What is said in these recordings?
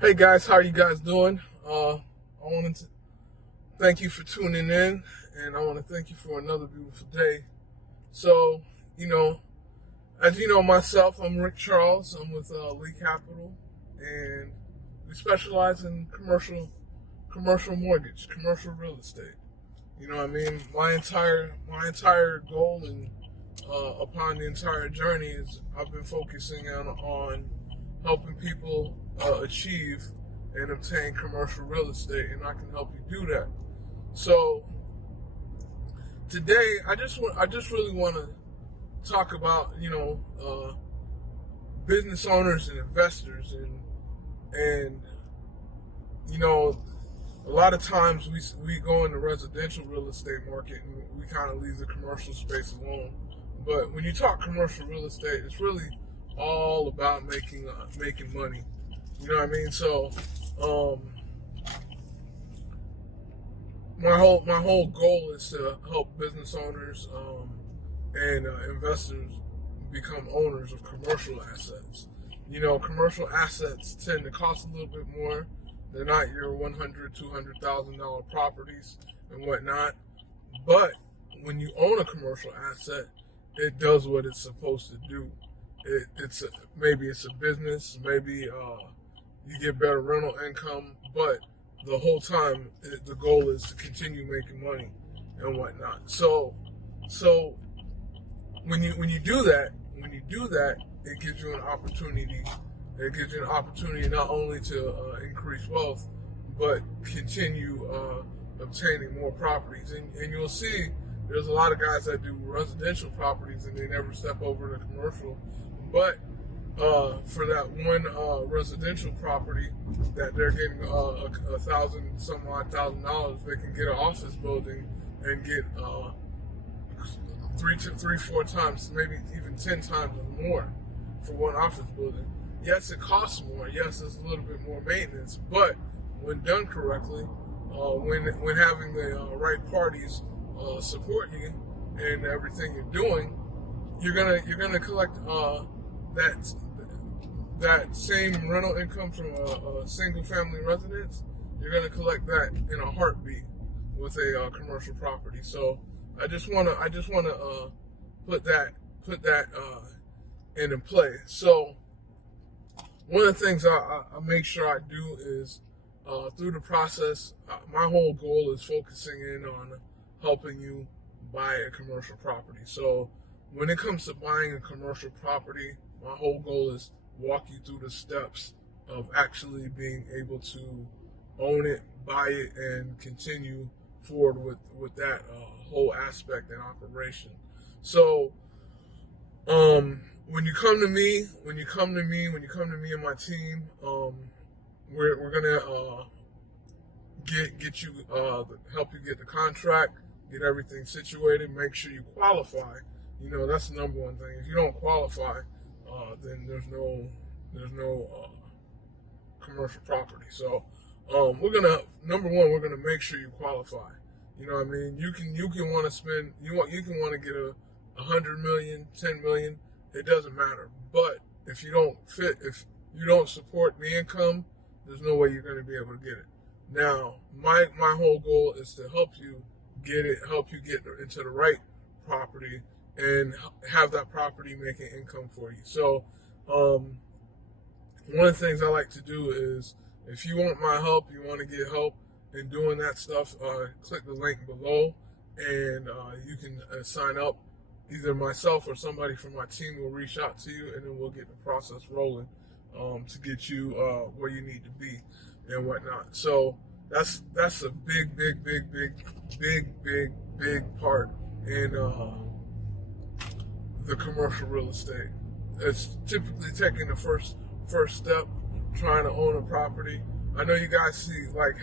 Hey guys, how are you guys doing? I wanted to thank you for tuning in, and I want to thank you for another beautiful day. So, you know, as you know myself, I'm Rick Charles. I'm with Lee Capital, and we specialize in commercial mortgage, commercial real estate. You know what I mean? My entire goal and upon the entire journey is I've been focusing on helping people achieve and obtain commercial real estate, and I can help you do that. So today, I just really want to talk about business owners and investors, and you know a lot of times we go in the residential real estate market and we kind of leave the commercial space alone. But when you talk commercial real estate, it's really all about making money. You know what I mean? So um, my whole goal is to help business owners and investors become owners of commercial assets. You know, commercial assets tend to cost a little bit more. They're not your $100,000, $200,000 properties and whatnot. But when you own a commercial asset, it does what it's supposed to do. Maybe it's a business, maybe you get better rental income, but the whole time the goal is to continue making money and whatnot. So when you do that, it gives you an opportunity. It gives you an opportunity not only to increase wealth, but continue obtaining more properties. And you'll see there's a lot of guys that do residential properties and they never step over to commercial. But for that one residential property that they're getting a thousand some odd $1,000, they can get an office building and get three, 4 times, maybe even 10 times or more for one office building. Yes, it costs more. Yes, it's a little bit more maintenance, but when done correctly, when having the right parties support you and everything you're doing, you're gonna collect that that same rental income from a single family residence. You're gonna collect that in a heartbeat with a commercial property. So I just wanna put that into play. So one of the things I make sure I do is through the process, my whole goal is focusing in on helping you buy a commercial property. So when it comes to buying a commercial property, my whole goal is walk you through the steps of actually being able to own it, buy it, and continue forward with that whole aspect and operation. So when you come to me, when you come to me and my team, we're gonna get you help you get the contract, get everything situated, make sure you qualify. You know, that's the number one thing. If you don't qualify, then there's no commercial property. So we're gonna make sure you qualify. You know what I mean? You can want to spend you can want to get a 100 million, 10 million. It doesn't matter. But if you don't fit, if you don't support the income, there's no way you're going to be able to get it. Now, my whole goal is to help you get it, help you get into the right property, and have that property making income for you. So, one of the things I like to do is, if you want my help, you want to get help in doing that stuff, click the link below, and you can sign up. Either myself or somebody from my team will reach out to you, and then we'll get the process rolling to get you where you need to be and whatnot. So that's a big part in the commercial real estate. It's typically taking the first step, trying to own a property. I know you guys see, like,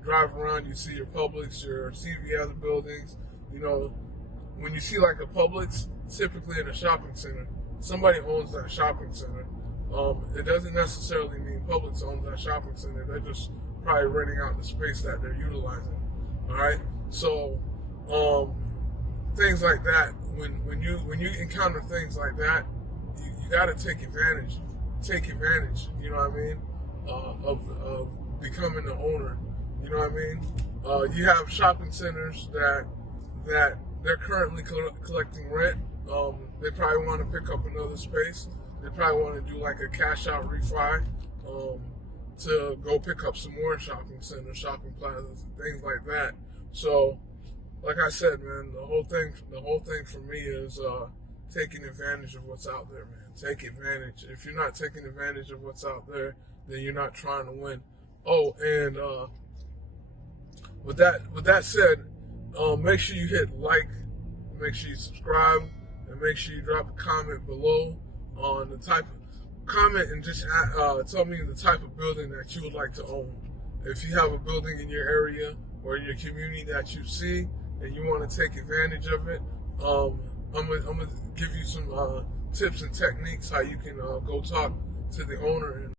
drive around, you see your Publix, your CVS buildings. You know, when you see like a Publix, typically in a shopping center, somebody owns that shopping center. It doesn't necessarily mean Publix owns that shopping center. They're just probably renting out the space that they're utilizing. All right. So things like that. When you encounter things like that, you got to take advantage. Take advantage. You know what I mean? of becoming the owner. You know what I mean? You have shopping centers that they're currently collecting rent. They probably want to pick up another space. They probably want to do like a cash out refi to go pick up some more shopping centers, shopping plazas, things like that. So, like I said, man, the whole thing for me is taking advantage of what's out there, man. Take advantage. If you're not taking advantage of what's out there, then you're not trying to win. Oh, and with that said, make sure you hit like, make sure you subscribe, and make sure you drop a comment below on the type of comment, and just tell me the type of building that you would like to own. If you have a building in your area or in your community that you see and you want to take advantage of it, I'm gonna give you some tips and techniques how you can go talk to the owner and